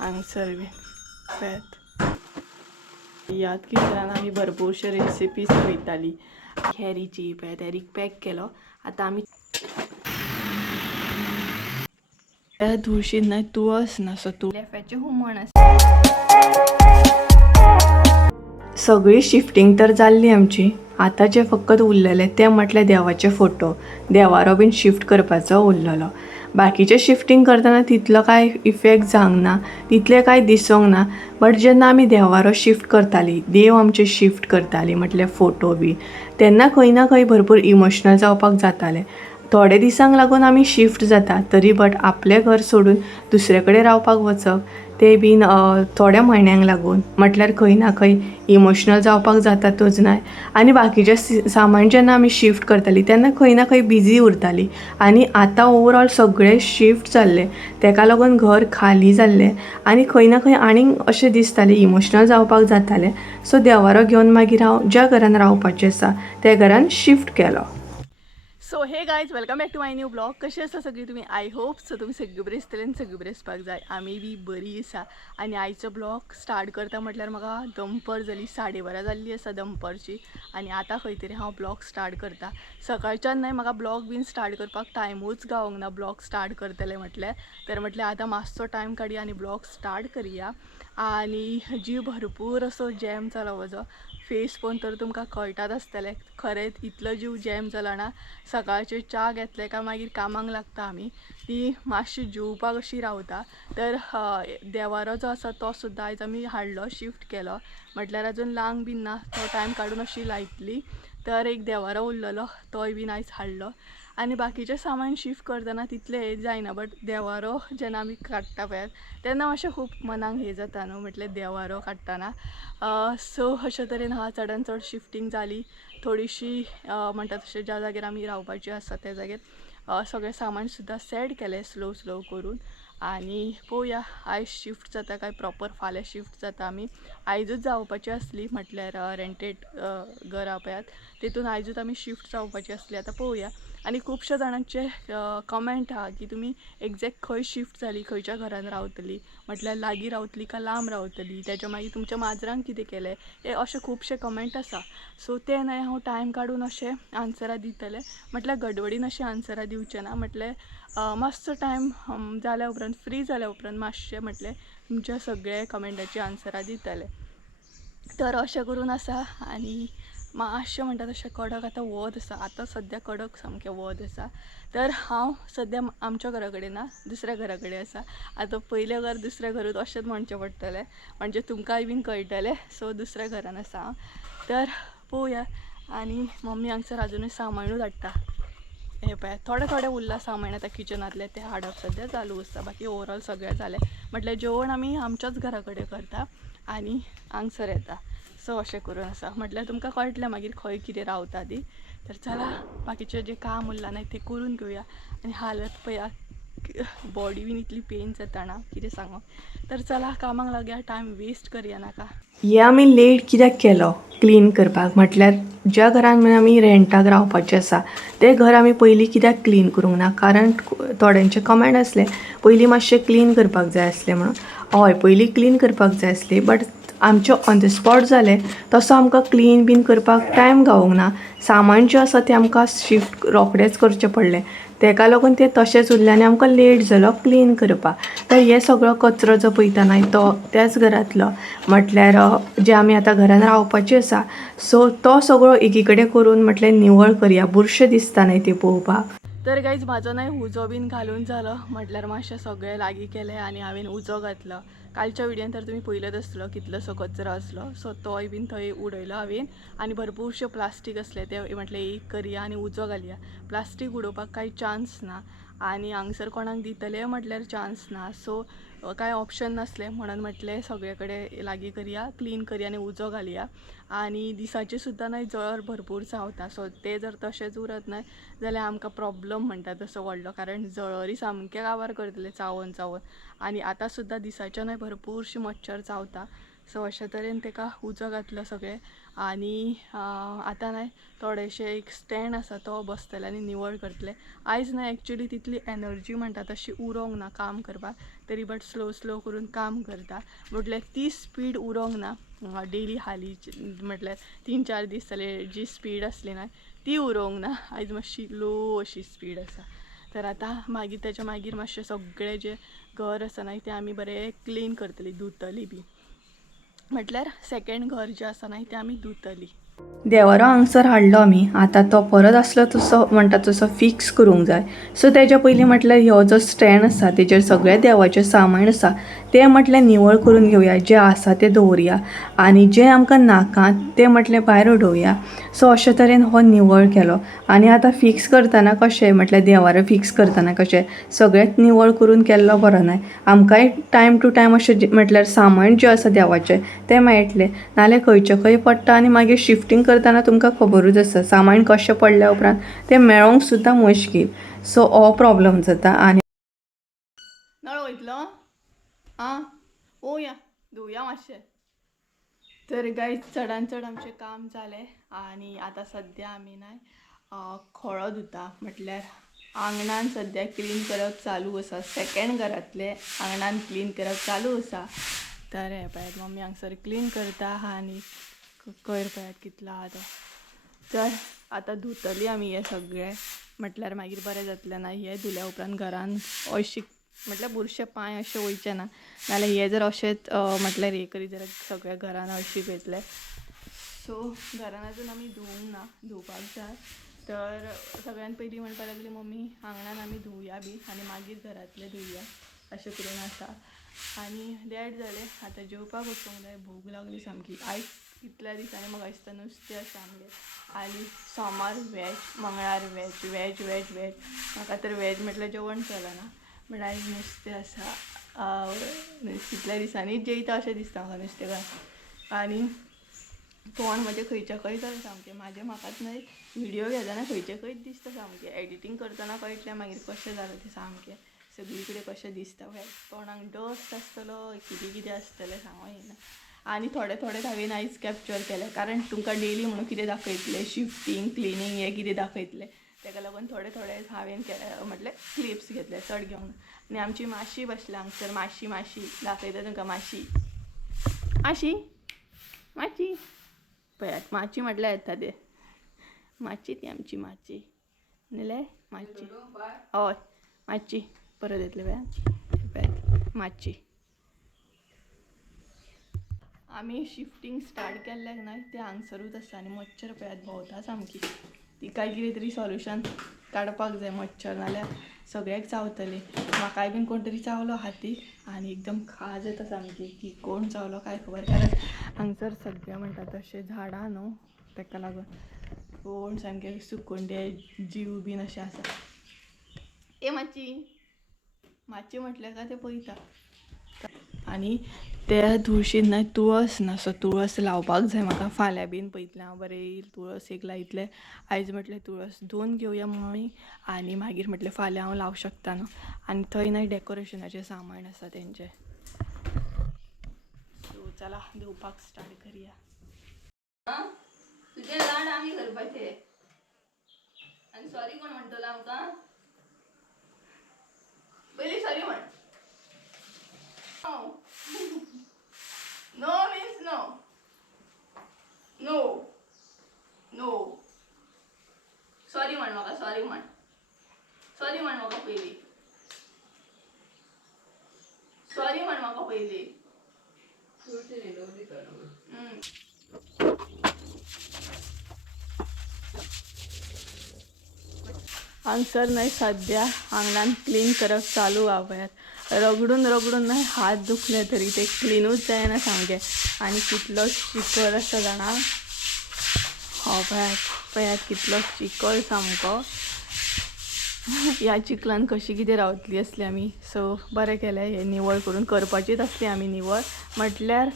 हांगसर बी पळयात याद किचनान आमी भरपूरशे रेसिपीज पळयताली. कॅरीची पळयात एरीक पॅक केलो. आतां आमी तुळशीन न्हय तुळस ना सो तुळेफ्याचें हुमण आसा. सगळी शिफ्टिंग तर जाल्ली आमची. आतां जे फकत उरलेले ते म्हटल्यार देवाचे फोटो. देवारो बीन शिफ्ट करपाचो उरलेलो. बाकीचे शिफ्टिंग करतना तितलो काय इफेक्ट जावंक ना, तितले काय दिसूंक ना. बट जेन्ना आमी देवारो शिफ्ट करताली, देव आमचे शिफ्ट करताली म्हटल्यार फोटो बी, तेन्ना खंय ना खंय भरपूर इमोशनल जावपाक जातालें. थोडे दिसांक लागून आमी शिफ्ट जाता तरी बट आपलें घर सोडून दुसरे कडेन रावपाक वचप ते बीन थोड्या म्हयन्यांक लागून म्हटल्यार खंय ना खंय इमोशनल जावपाक जातातूच न्हय. आनी बाकीचे सामान जेन्ना आमी शिफ्ट करताली तेन्ना खंय ना खंय बिजी उरताली. आनी आतां ओवरऑल सगळें शिफ्ट जाल्लें, तेका लागून घर खाली जाल्लें आनी खंय ना खंय आनीक अशें दिसतालें इमोशनल जावपाक जातालें. सो देवारो घेवन मागीर हांव ज्या घरान रावपाचें आसा त्या घरान शिफ्ट केलो. So hey guys, welcome back to my new blog. कशी आसा सगळी तुमी? आय होप सो तुमी सगळी बरी आसतली, सगळी बरी आसपाक जाय. आमी बी बरी आसा. आनी आयचो ब्लॉग स्टार्ट करता म्हटल्यार म्हाका दनपार जाली, 12:30 जाल्ली आसा दनपारची. आनी आतां खंय तरी हांव ब्लॉग स्टार्ट करता. सकाळच्यान न्हय म्हाका ब्लॉग बीन स्टार्ट करपाक टायमूच गावूंक ना. ब्लॉग स्टार्ट करतलें म्हटल्यार आतां मातसो टायम काडया आनी ब्लॉग स्टार्ट करया. आनी जीव भरपूर असो जॅम जाला म्हजो. फेस पळोवन तर तुमकां कळटाच आसतलें खरेंच इतलो जीव जॅम जाला ना. सकाळचे च्या घेतले काय मागीर कामाक लागता आमी, ती मातशी जेवपाक अशी रावता. तर देवारो जो आसा तो सुद्दां आयज आमी हाडलो, शिफ्ट केलो. म्हटल्यार अजून लांक बीन ना, तो टायम काडून अशी लायतली. तर एक देवारो उरलेलो तोय बीन आयज हाडलो. आनी बाकीचें सामान शिफ्ट करतना तितलें हें जायना. बट देवारो जेन्ना आमी काडटा पळयात तेन्ना मातशें खूब मनाक हें जाता न्हू, म्हटल्यार देवारो काडटना. सो अशे तरेन चडान चड शिफ्टिंग जाली. थोडीशी म्हणटा तशें ज्या जाग्यार आमी रावपाची आसा त्या जाग्यार सगळें सामान सुद्दां सेट केलें स्लो स्लो करून. आनी पळोवया आयज शिफ्ट जाता काय प्रॉपर फाल्यां शिफ्ट जाता आमी. आयजूच जावपाची आसली म्हटल्यार रेंटेड घरा पळयात तितून आयजूच आमी शिफ्ट जावपाची आसली. आतां पळोवया. आनी खुबशे जाणांचे कमेंट आहा की तुमी एग्जॅक्ट खंय शिफ्ट जाली, खंयच्या घरान रावतली, म्हटल्यार लागीं रावतली काय लांब रावतली, तेच्या मागीर तुमच्या माजरांक कितें केलें, हे अशे खुबशे कमेंट आसा. सो ते न्हय हांव टायम काडून अशें आन्सरां दितलें. म्हटल्यार गडबडीन अशें आन्सरां दिवचें ना. म्हटल्यार मातसो टायम जाल्या उपरांत फ्री जाल्या उपरांत मातशें म्हटल्यार तुमच्या सगळे कमेंटाची आन्सरां दितलें. तर अशें करून आसा. आनी मातशें म्हणटा तशें कडक आतां वत आसा. आतां सद्या कडक सामकें वत आसा. तर हांव सद्या आमच्या घरा कडेन ना, दुसऱ्या घरा कडेन आसा. आतां पयलें घर दुसरें घरूच अशेंच म्हणचें पडटलें, म्हणजे तुमकांय बीन कळटलें. सो दुसऱ्या घरान आसा हांव. तर पळोवया. आनी मम्मी हांगसर अजुनूय सामानूच हाडटा. हे पळय थोडे थोडे उरला सामान आतां किचनांतले ते हाडप सद्या चालू आसा. बाकी ओवरऑल सगळें जालें. म्हटल्यार जेवण आमी आमच्याच घरा कडेन करता आनी हांगसर येता. सो अशें करून आसा. म्हटल्यार तुमकां कळटलें मागीर खंय कितें रावता ती. तर चला बाकीचें जें काम उरलां न्हय तें करून घेवया. आनी हालत पळया बॉडी बीन इतली पेन जाता ना कितें सांगू. तर चला कामाक लागया, टायम वेस्ट करया नाका. हे आमी लेट कित्याक केलो क्लीन करपाक, म्हटल्यार ज्या घरान आमी रेंटाक रावपाचें आसा तें घर आमी पयलीं कित्याक क्लीन करूंक ना. कारण थोड्यांचे कमेंट आसले पयलीं मातशें क्लीन करपाक जाय आसलें म्हणून. हय पयलीं क्लीन करपाक जाय आसली, बट आमचें ऑन द स्पॉट जालें तसो आमकां क्लीन बीन करपाक टायम गावूंक ना. सामान जें आसा तें आमकां शिफ्ट रोखडेंच करचें पडलें, तेका लागून तें तशेंच उरलें आनी आमकां लेट जालो क्लीन करपाक. तर हे सगळो कचरो जो पळयता न्हय तो त्याच घरांतलो, म्हटल्यार जे आमी आतां घरान रावपाचें आसा. सो तो सगळो एकी कडेन करून म्हटल्यार निवळ करया, बुरशें दिसता न्हय तें पळोवपाक. तर गायज म्हाजो न्हय उजो बीन घालून जालो. म्हटल्यार मातशें सगळें लागीं केलें आनी हांवें उजो घातलो. कालच्या विडियोन तर तुमी पळयलोच आसतलो कितलोसो कचरो आसलो. सो तोय बीन थंय उडयलो हांवें. आनी भरपूरशे प्लास्टीक आसले ते म्हटल्यार एक करया आनी उजो घालया. प्लास्टीक उडोवपाक कांय चान्स ना आनी हांगसर कोणाक दितले म्हटल्यार चान्स ना. सो कांय ऑप्शन नासलें म्हणून म्हटलें सगळे कडेन लागीं करया, क्लीन करया आनी उजो घालया. आनी दिसाचे सुद्दां न्हय जळ भरपूर चावता. सो ते जर तशेंच उरत न्हय जाल्यार आमकां प्रॉब्लम म्हणटा तसो व्हडलो, कारण जळरी सामके काबार करतले चावून चावून. आनी आतां सुद्दां दिसाचे न्हय भरपूरशी मच्छर चावता. सो अशा तरेन ताका उजो घातलो सगळे आनी आतां न्हय थोडेशे एक स्टँड आसा तो बसतले आनी निवळ करतले. आयज न्हय एक्चुली तितली एनर्जी म्हणटा तशी उरोंक ना काम करपाक, तरी बट स्लो स्लो करून काम करता. म्हटल्यार ती स्पीड उरोंक ना डेली हाली म्हटल्यार 3-4 दीस जाले जी स्पीड आसली ना ती उरोंक ना. आयज मातशी लो अशी स्पीड आसा. तर आतां मागीर त्याच्या मागीर मातशें सगळें जें घर आसा न्हय तें आमी बरें क्लीन करतली, धुतली बी. म्हटल्यार सेकंड घर जें आसा न्हय तें आमी धुतली. देवारो हांगसर हाडलो आमी. आतां तो परत आसलो तसो म्हणटा तसो फिक्स करूंक जाय. सो तेच्या पयलीं म्हटल्यार हो जो स्टँड आसा तेजेर सगळें देवाचें सामान आसा तें म्हटल्यार निवळ करून घेवया. जें आसा तें दवरया आनी जें आमकां नाका तें म्हटल्यार भायर उडोवया. सो अशे तरेन हो निवळ केलो आनी आतां फिक्स करतना कशें म्हटल्यार देवारो फिक्स करतना कशें सगळेंच निवळ करून केल्लो बरो न्हय. आमकांय टायम टू टायम अशें म्हटल्यार सामान जें आसा देवाचें तें मेळटलें. नाल्यार खंयचें खंय पडटा आनी मागीर शिफ्टिंग करतना तुमकां खबरूच आसा सामान कशें पडल्या उपरांत तें मेळोंक सुद्दां मुश्कील. सो हो प्रॉब्लम जाता. आनी नळ वयतलो आं पळोवया धुवया मातशें. तर गायज चडान चड आमचें काम जालें आनी आतां सद्या आमी न्हय खळो धुता. म्हटल्यार आंगणान सद्या क्लीन करप चालू आसा. सेकंड घरांतले आंगणान क्लीन करप चालू आसा. तर हे पळयात मम्मी हांगसर क्लीन करता आनी कोयर पळयात कितलो आहा तो. तर आतां धुतली आमी हे सगळें म्हटल्यार मागीर बरें जातलें ना. हे धुल्या उपरांत घरान अशी म्हटल्यार बुरशे पांय अशें वयचे ना. नाल्यार हे जर अशेंच म्हटल्यार हे करीत जाल्यार सगळ्या घरान अळशीक येतले. सो घरान अजून आमी धुवंक ना, धुवपाक जाय. तर सगळ्यान पयलीं म्हणपाक लागली मम्मी आंगणान आमी धुवया बी आनी मागीर घरांतले धुवया अशें करून आसा. आनी देड जालें आतां जेवपाक वचूंक जाय. भूक लागली सामकी. आयज इतल्या दिसांनी म्हाका दिसता नुस्तें आसा आमगेर. आनी सोमार वॅज, मंगळार वॅज वॅज वॅज वॅज. म्हाका तर वॅज म्हटल्यार जेवण चलना. बट आयज नुस्तें आसा. इतल्या दिसांनी जेयता अशें दिसता म्हाका नुस्तें खावन. आनी तोंड म्हजें खंयचें खंय जालें सामकें. म्हाकाच न्हय व्हिडियो घेतना खंयचें खंयच दिसता सामकें. एडिटींग करतना कळटलें मागीर कशें जालें तें सामकें. सगळी कडेन कशें दिसता पळय. तोंडाक डस्ट आसतलो कितें कितें आसतलें सांगूं येना. आनी थोडे हांवें आयज कॅप्चर केले कारण तुमकां डेली म्हणून कितें दाखयतलें शिफ्टिंग क्लिनींग हें कितें दाखयतलें. ताका लागून थोडे हांवें म्हटल्यार क्लिप्स घेतले चड घेवंक ना. आनी आमची माशी बसल्या हांगसर. माशी दाखयता तुमकां माशी माशी माची पळयात. माची म्हटल्यार येता ते माची ती आमची माची नाल्यार माची. हय माची परत येतले पळयात माची. आमी शिफ्टिंग स्टार्ट केल्ल्याक न्हय तें हांगसरूच आसा आनी मच्छर पळयात भोंवता सामकी. ती काय कितें तरी सोल्युशन काडपाक जाय मच्छर नाल्यार सगळ्याक चावतली. म्हाकाय बीन कोण तरी चावलो हातीक आनी एकदम खाज येता सामकी की कोण चावलो काय खबर. कारण हांगसर सगळें म्हणटा तशें झाडां न्हू ताका लागून कोण सामके सुकूंडे जीव बीन अशें आसा. ए माची म्हटल्यार काय तें पळयता. आनी त्या तुळशीन न्हय तुळस ना. सो तुळस लावपाक जाय म्हाका. फाल्यां बीन पळयतलें हांव बरें तुळस एक लायतलें. आयज म्हटल्यार तुळस धुवन घेवया मम्मी आनी मागीर म्हटल्यार फाल्यां हांव लावं शकता न्हू. आनी थंय न्हय डेकोरेशनाचें सामान आसा तेंचें. सो चला धुवपाक स्टार्ट करुया. तुजे लाड आमी करपाचे आनी सॉरी कोण म्हणटलो आमकां. पयलीं सॉरी म्हण. No means no. No. No. Sorry म्हण म्हाका. सॉरी म्हण म्हाका पयलीं. सॉरी म्हण म्हाका पयलीं. हांगसर न्हय सद्या आंगणान क्लीन करप चालू आहा पळयात. रगडून न्हय हात दुखले तरी ते क्लीनूच जायना सामकें. आनी कितलो चिकल आसा जाणा. हो पळयात कितलो चिकल सामको. ह्या चिकलान कशी कितें रावतली असली आमी. सो बरें केलें हें निवळ करून करपाचीच आसली आमी निवळ. म्हटल्यार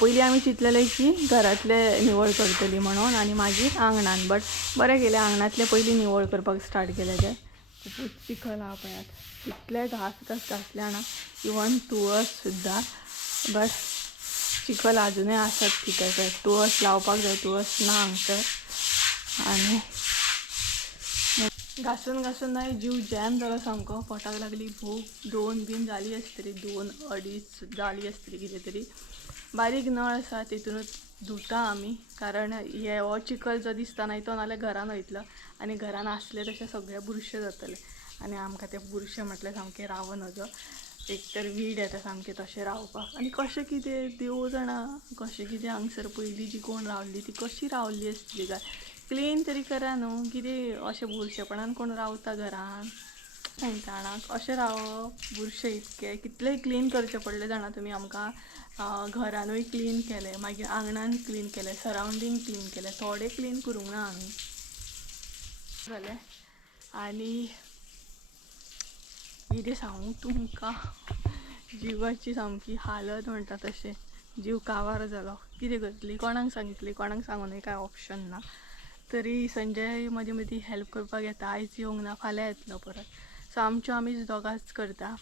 पयलीं आमी चिंतलेलें की घरांतले निवळ करतली म्हणून आनी मागीर आंगणान. बट बरें केलें आंगणांतलें पयलीं निवळ करपाक स्टार्ट केलें तें. खूबच चिकल आहा पळयात. कितले घास घासले जाणा. इवन तुळस सुद्दां. बट चिखल अजूनही आसात तिथे तुळस लावपाक जाय तुळस ना हांगसर आणि घासून घासून नाही जीव जॅम जालो सामको पोटाक लागली भूक 2 जाली आसतली 2-2:30 जाली आसतली कितें तरी बारीक नळ आसा तितूनच धुता आमी कारण हे हो चिखल जो दिसता नाही तो नाल्यार घरान वयतलो आनी घरान आसले तशें सगळे बुरशे जातले आनी आमकां ते बुरशे म्हटल्यार सामके राव नजो एक तर वीड येता सामकें तशें रावपाक आनी कशें कितें देव जाणा कशें कितें हांगसर पयलीं जी कोण रावल्ली ती कशी रावल्ली आसतली काय क्लीन तरी करा न्हू कितें अशें बुरशेपणान कोण रावता घरान जाणाक अशें रावप बुरशे इतके कितलें क्लीन करचें पडलें जाणा तुमी आमकां घरानूय क्लीन केलें मागीर आंगणान क्लीन केलें सरावंडींग क्लीन केलें थोडें क्लीन करूंक ना आमी जालें आनी कितें सांगू तुमकां जिवाची सामकी हालत म्हणटा तशें जीव काबार जालो कितें करतली कोणाक सांगितली कोणाक सांगूनय कांय ऑप्शन ना तरी संजय मदीं मदीं हेल्प करपाक येता आयज येवंक ना फाल्यां येतलो परत सो आमच्यो आमीच दोगांच करता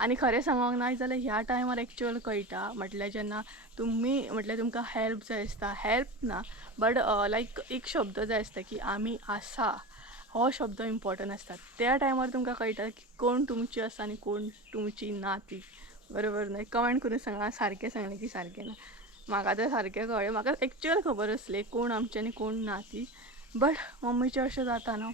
आनी खरें सांगोंक ना जाल्यार ह्या टायमार एक्चुअल कळटा म्हटल्यार जेन्ना तुमी म्हटल्यार तुमकां हेल्प जाय आसता हेल्प ना बट लायक एक शब्द जाय आसता की आमी आसा हो शब्द इम्पॉर्टंट आसता त्या टायमार तुमकां कळटा की कोण तुमची आसा आनी कोण तुमची ना ती बरोबर न्हय कमेंट करून सांगा सारकें सांगलें की सारकें ना म्हाका तें सारकें कळ्ळें म्हाका एक्चुअल खबर आसली कोण आमची आनी कोण ना ती बट मम्मीचें अशें जाता न्हू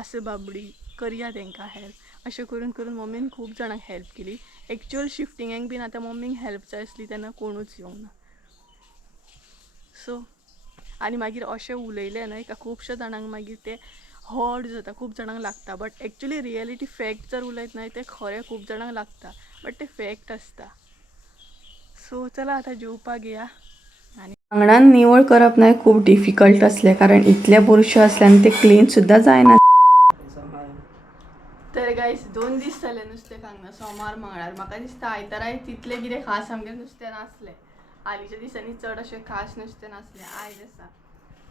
आस बाबडी करया तांकां हेल्प अशें करून करून मम्मीन खूब जाणांक हेल्प केली एक्चुअल शिफ्टिंगेक बीन आतां मम्मीक हेल्प जाय आसली तेन्ना कोणूच येवंक ना सो आनी मागीर अशें उलयलें न्हय का खुबश्या जाणांक मागीर तें हर्ट जाता खूब जाणांक लागता बट एक्चुअली रियलिटी फॅक्ट जर उलयत न्हय तें खरें खूब जाणांक लागता बट तें फॅक्ट आसता सो चला आतां जेवपाक या आनी आंगणान निवळ करप न्हय खूब डिफिकल्ट आसलें कारण इतले बुरशे आसल्यान ते क्लीन सुद्दां जायना तर गायस 2 दीस जाले नुस्तें खावंक ना सोमार मंगळार म्हाका दिसता आयताराय तितलें कितें खास आमगें नुस्तें नासलें हालींच्या दिसांनी चड अशें खास नुस्तें नासलें आयज आसा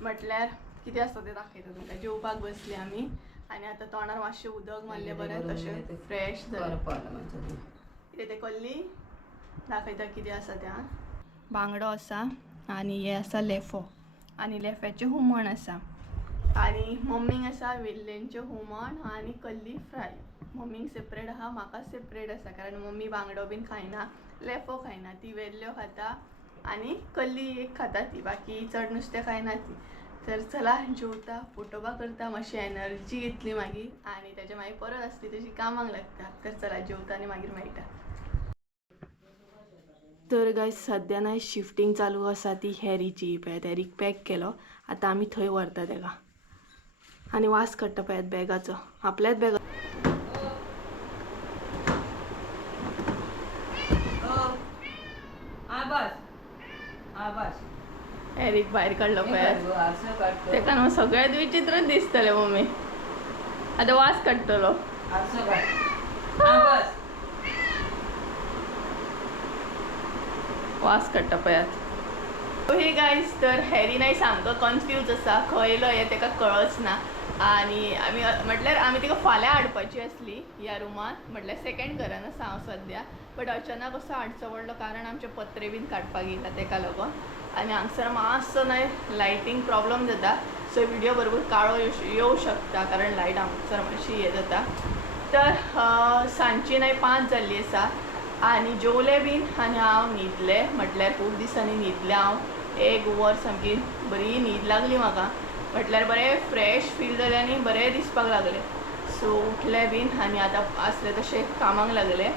म्हटल्यार कितें आसा तें दाखयता तुमकां जेवपाक बसली आमी आनी आतां तोंडार मातशें उदक मारलें बरें तशें फ्रेश जालें कितें तें कल्ली दाखयता कितें आसा तें बांगडो आसा आनी हें आसा लेफो आनी लेफ्याचें हुमण आसा आनी मम्मीक आसा वेल्लेंचें हुमण आनी कल्ली फ्राय मम्मीक सेपरेट आहा म्हाका सेपरेट आसा कारण मम्मी बांगडो बीन खायना लेफो खायना ती वेल्ल्यो खाता आनी कल्ली एक खाता ती बाकी चड नुस्तें खायना ती तर चला जेवता फोटोबा करता मातशी एनर्जी येतली मागीर आनी तेच्या मागीर परत आसली तशी कामाक लागता तर चला जेवता आनी मागीर मेळटा तर गायस सद्या ना शिफ्टिंग चालू आसा ती हॅरीची पळयात हॅरीक पॅक केलो आतां आमी थंय व्हरता तेका आनी वास काडटा पळयात बॅगाचो आपल्याच बॅगा हॅरीक भायर काडलो पळयात तेका न्हू सगळ्यात विचित्रच दिसतलें मम्मी आतां वास काडटलो वास काडटा पळयात हे गायस तर हॅरी नाही सामको कन्फ्यूज आसा खंय येयलो हें तेका कळच ना आनी आमी म्हटल्यार आमी तिका फाल्यां हाडपाची आसली ह्या रुमान म्हटल्यार सेकेंड घरान आसा हांव सद्या बट अचानक असो हाडचो पडलो कारण आमचे पत्रे बीन काडपाक येयला तेका लागून आनी हांगसर मातसो न्हय लायटींग प्रॉब्लम जाता सो व्हिडियो बरोबर काळो येवं शकता कारण लायट हांगसर मातशी हें जाता तर सांजची न्हय 5 जाल्ली आसा आनी जेवलें बीन आनी हांव न्हिदलें म्हटल्यार खूब दिसांनी न्हिदलें हांव 1 वर सामकी बरी न्हीद लागली म्हाका म्हटल्यार बरें फ्रेश फील जालें आनी बरें दिसपाक लागलें सो उठलें बीन आनी आतां आसलें तशें कामाक लागलें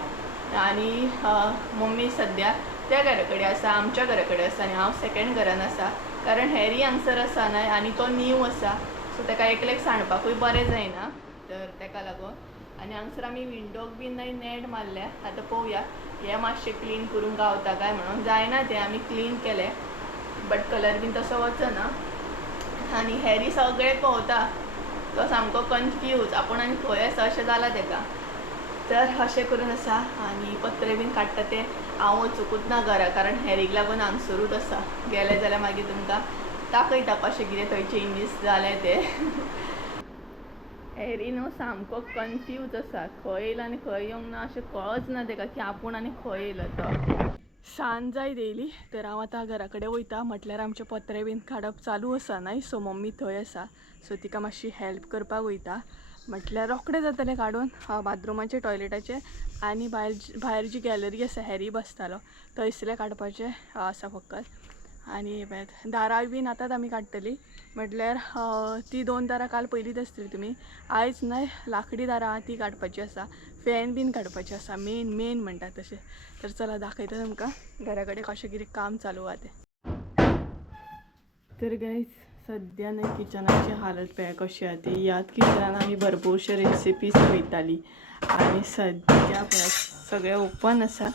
आनी मम्मी सद्या त्या घरा कडेन आसा आमच्या घरा कडेन आसा आनी हांव सेकेंड घरान आसा कारण हॅरी हांगसर आसा न्हय आनी तो न्यू आसा सो तेका एकलेक सांडपाकूय बरें जायना तर तेका लागून आनी हांगसर आमी विंडोक बीन न्हय नेट मारल्या आतां पळोवया हें मातशें क्लीन करून गावता काय म्हणून जायना तें आमी क्लीन केलें बट कलर बीन तसो वचना आनी हॅरी सगळें पळोवता तो सामको कन्फ्यूज आपूण आनी खंय आसा अशें जालां तेका तर अशें करून आसा आनी पत्रे बीन काडटा ते हांव वचूंकूच ना घरा कारण हॅरीक लागून हांगसरूच आसा गेलें जाल्यार मागीर तुमकां दाखयता कशें कितें थंय चेंजीस जाले ते हॅरी न्हू सामको कन्फ्यूज आसा खंय येयला आनी खंय येवंक ना अशें कळच ना तेका की आपूण आनी खंय येयलो तो सांज जाय येयली तर हांव आतां घरा कडेन वयता. म्हटल्यार आमचे पत्रे बीन काडप चालू आसा न्हय, सो मम्मी थंय आसा, सो तिका मातशी हेल्प करपाक वयता. म्हटल्यार रोखडें जातलें काडून बाथरुमाचे टॉयलेटाचे आनी भायर जी गॅलरी आसा हॅरी बसतालो थंयसरलें काडपाचें आसा फकत. आनी हे पळयात दारां बीन आतांच आमी काडटलीं. म्हटल्यार ती 2 दारां काल पयलींच आसतलीं तुमी. आयज न्हय लाकडी दारां ती काडपाची आसा, फॅन बीन काडपाचें आसा, मेन म्हणटा तशें. तर चला दाखयता तुमकां घरा कडेन कशें कितें काम चालू आहा तें. तर गायज सद्या न्हय किचनाची हालत पळया कशी आहा ती. ह्याच किचनान आमी भरपूरशे रेसिपीज पळयतालीं आनी सद्या पळयात सगळें ओपन आसा.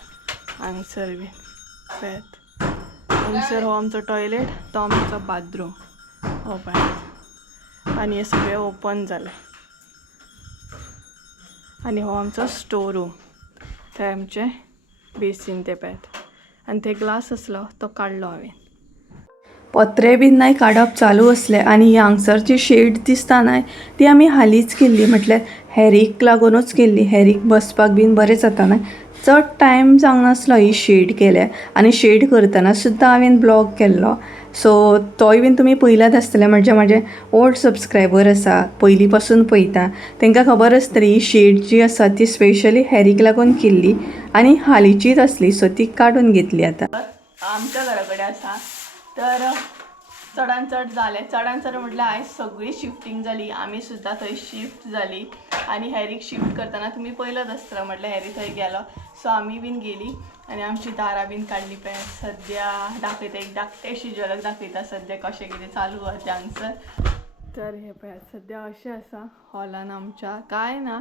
हांगसर बीन पळयात, हांगसर हो आमचो टॉयलेट, तो आमचो बाथरूम, हो पळयात. आनी हे सगळें ओपन जालें. आनी हो आमचो स्टोर रूम, थंय आमचें बेसीन ते पळयात. आनी ते ग्लास आसलो तो काडलो हांवें. पत्रे बीन नाही काडप चालू असले आनी हांगसरची शेड दिसता न्हय ती आमी हालींच केल्ली. म्हटल्यार हॅरीक लागूनच केल्ली. हॅरीक बसपाक बीन बरें जाता न्हय. चड टायम जावंक नासलो ही शेड केल्या आनी शेड करतना सुद्दां हांवें ब्लॉग केल्लो, सो तोय बीन तुमी पयल्यात आसतले. म्हणजे म्हाजे ओल्ड सबस्क्रायबर आसा, पयलीं पासून पळयता, तांकां खबर आसतली ही शेड जी आसा ती स्पेशली हॅरीक लागून केल्ली आनी हालींचीच आसली, सो ती काडून घेतली आतां. आमच्या घरा कडेन आसा तर चडान चड जालें. चडान चड म्हटल्यार आयज सगळी शिफ्टिंग जाली, आमी सुद्दां थंय शिफ्ट जाली. आनी हॅरीक शिफ्ट करतना तुमी पयलत आसतलें, म्हटल्यार हॅरी थंय गेलो, सो आमी बीन गेली आनी आमची दारां बीन काडली पळय. सद्या दाखयता एक धाकटेशी झलक दाखयता सद्या कशें कितें चालू आहा तें हांगसर. तर हे पळयात सद्या अशें आसा हॉलान आमच्या, कांय ना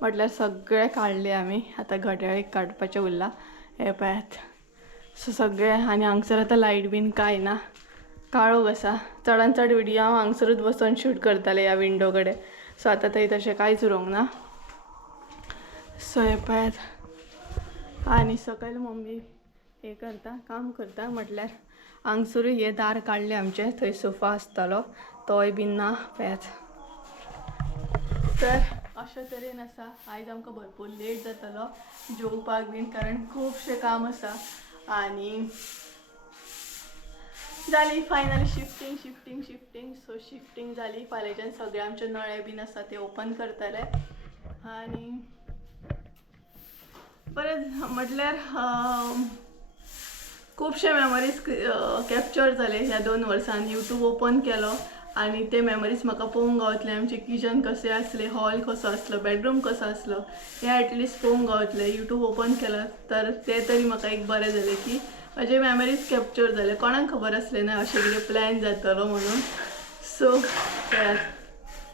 म्हटल्यार सगळें काडलें आमी. आतां घड्याळीक काडपाचें उरलां. हे पळयात सो सगळें. आनी हांगसर आतां लायट बीन कांय ना, काळोख आसा. चडान चड व्हिडियो हांव हांगसरूच बसून शूट करतालें ह्या विंडो कडेन, सो आतां थंय तशें कांयच उरोंक ना. सो हे पळयात आनी सकयल मम्मी हे करता, काम करता. म्हटल्यार हांगसरूय हे दार काडलें आमचें, थंय सोफा आसतालो तोय बीन ना पळयात. तर अशे तरेन आसा. आयज आमकां भरपूर लेट जातलो जेवपाक बीन, कारण खुबशें काम आसा. आनी जाली फायनली शिफ्टिंग. सो शिफ्टिंग जाली. फाल्यांच्यान सगळे आमचे नळे बीन आसा ते ओपन करतले. आनी बरें म्हटल्यार खुबशे मेमरीज कॅप्चर जाले ह्या 2 वर्सान. यूट्यूब ओपन केलो आनी ते मेमरीज म्हाका पळोवंक गावतले. आमचे किचन कशें आसलें, हॉल कसो आसलो, बेडरूम कसो आसलो, हे एटलिस्ट पळोवंक गावतले. यूट्यूब ओपन केलो तर ते तरी म्हाका एक बरें जालें की म्हाजे मेमरीज कॅप्चर जाले. कोणाक खबर आसलें ना अशें कितें प्लॅन जातलो म्हणून. सो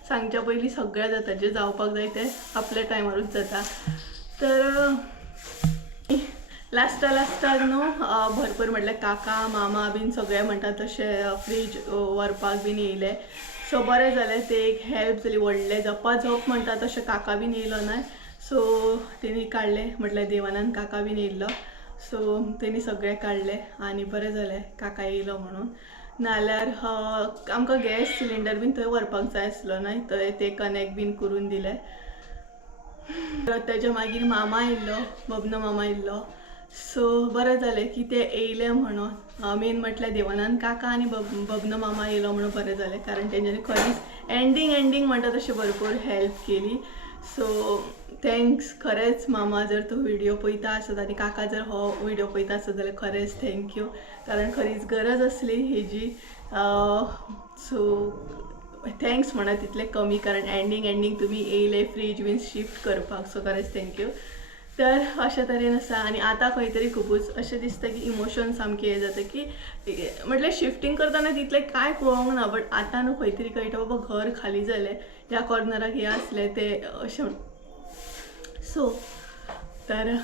सांगच्या पयलीं सगळें जाता, जें जावपाक जाय तें आपल्या टायमारूच जाता. तर लास्टाक न्हू भरपूर म्हटल्यार काका मामा बीन सगळे म्हणटा तशें फ्रीज व्हरपाक बीन येयले. सो बरें जालें, ते एक हेल्प जाली व्हडलें. झप्प म्हणटा तशें काका बीन येयलो न्हय, सो तेणी काडलें. म्हटल्यार देवानंद काका बीन येयल्लो, सो तेणी सगळें काडलें आनी बरें जालें काका येयलो म्हणून. नाल्यार आमकां गॅस सिलिंडर बीन थंय व्हरपाक जाय आसलो न्हय, थंय ते कनेक्ट बीन करून दिलें. तेच्या मागीर मामा येयल्लो, बबनो मामा येयल्लो. सो बरें जालें की ते येयले म्हणून. मेन म्हटल्यार देवानंद काका आनी बबनो मामा येयलो म्हणून बरें जालें, कारण तेंच्यांनी खरीच एंडींग म्हणटा तशी भरपूर हेल्प केली. सो थँक्स खरेंच मामा, जर तूं व्हिडिओ पळयता आसत आनी काका जर हो व्हिडिओ पळयता आसत जाल्यार खरेंच थँक्यू, कारण खरीच गरज आसली हेजी. सो थँक्स म्हणा तितलें कमी, कारण एंडींग तुमी येयले फ्रीज बीन शिफ्ट करपाक, सो खरेंच थँक्यू. तर अशे तरेन आसा. आनी आतां खंय तरी खुबूच अशें दिसता की इमोशन सामकें हें जाता की म्हटल्यार शिफ्टिंग करतना तितलें कांय कळोंक ना, बट आतां न्हू खंय तरी कळटा बाबा घर खाली जालें, ह्या कॉर्नराक हे आसलें ते अशें. सो तर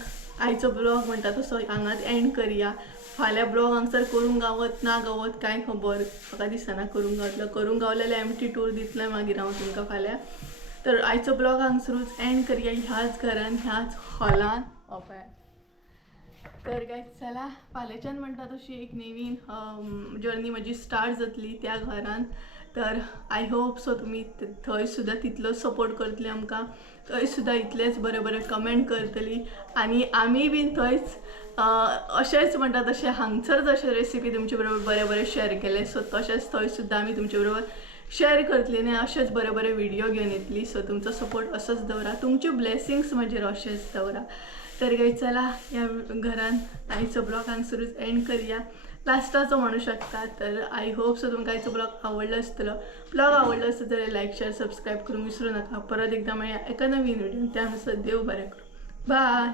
आयचो ब्लॉग म्हणटा तसो हांगाच एंड करया. फाल्यां ब्लॉग हांगसर करूंक गावत ना गावत कांय खबर म्हाका दिसना. करूंक गावलें जाल्यार एमटी टूर दितलें मागीर हांव तुमकां फाल्यां. तर आयचो ब्लॉग हांगसरूच एंड करया, ह्याच घरान ह्याच हॉलान. तर काय चला फाल्यांच्यान म्हणटा तशी एक नवीन जर्नी म्हजी स्टार्ट जातली त्या घरान. तर आय होप सो तुमी थंय सुद्दां तितलोच सपोर्ट करतली आमकां, थंय सुद्दां इतलेच बरे कमेंट करतली आनी आमी बीन थंयच अशेंच म्हणटा तशें हांगसर जशे रेसिपी तुमचे बरोबर बरे बरे शेअर केले, सो तशेंच थंय सुद्दां आमी तुमचे बरोबर शेअर करतली आनी अशेंच बरे बरे व्हिडिओ घेवन येतली. सो तुमचो सपोर्ट असोच दवरा, तुमचे ब्लेसिंग्स म्हजेर अशेंच दवरा. तर गाय चला या घरान आयचो ब्लॉग हांगसरूच एंड करूया, लास्टाचो म्हणू शकता. तर आय होप सो तुमकां आयचो ब्लॉग आवडलो आसतलो. ब्लॉग आवडलो आसता जाल्यार लायक शेअर सबस्क्राईब करूंक विसरू नका. परत एकदा मेळया एका नवीन व्हिडिओ. त्यानुसार देव बरें करूं. बाय.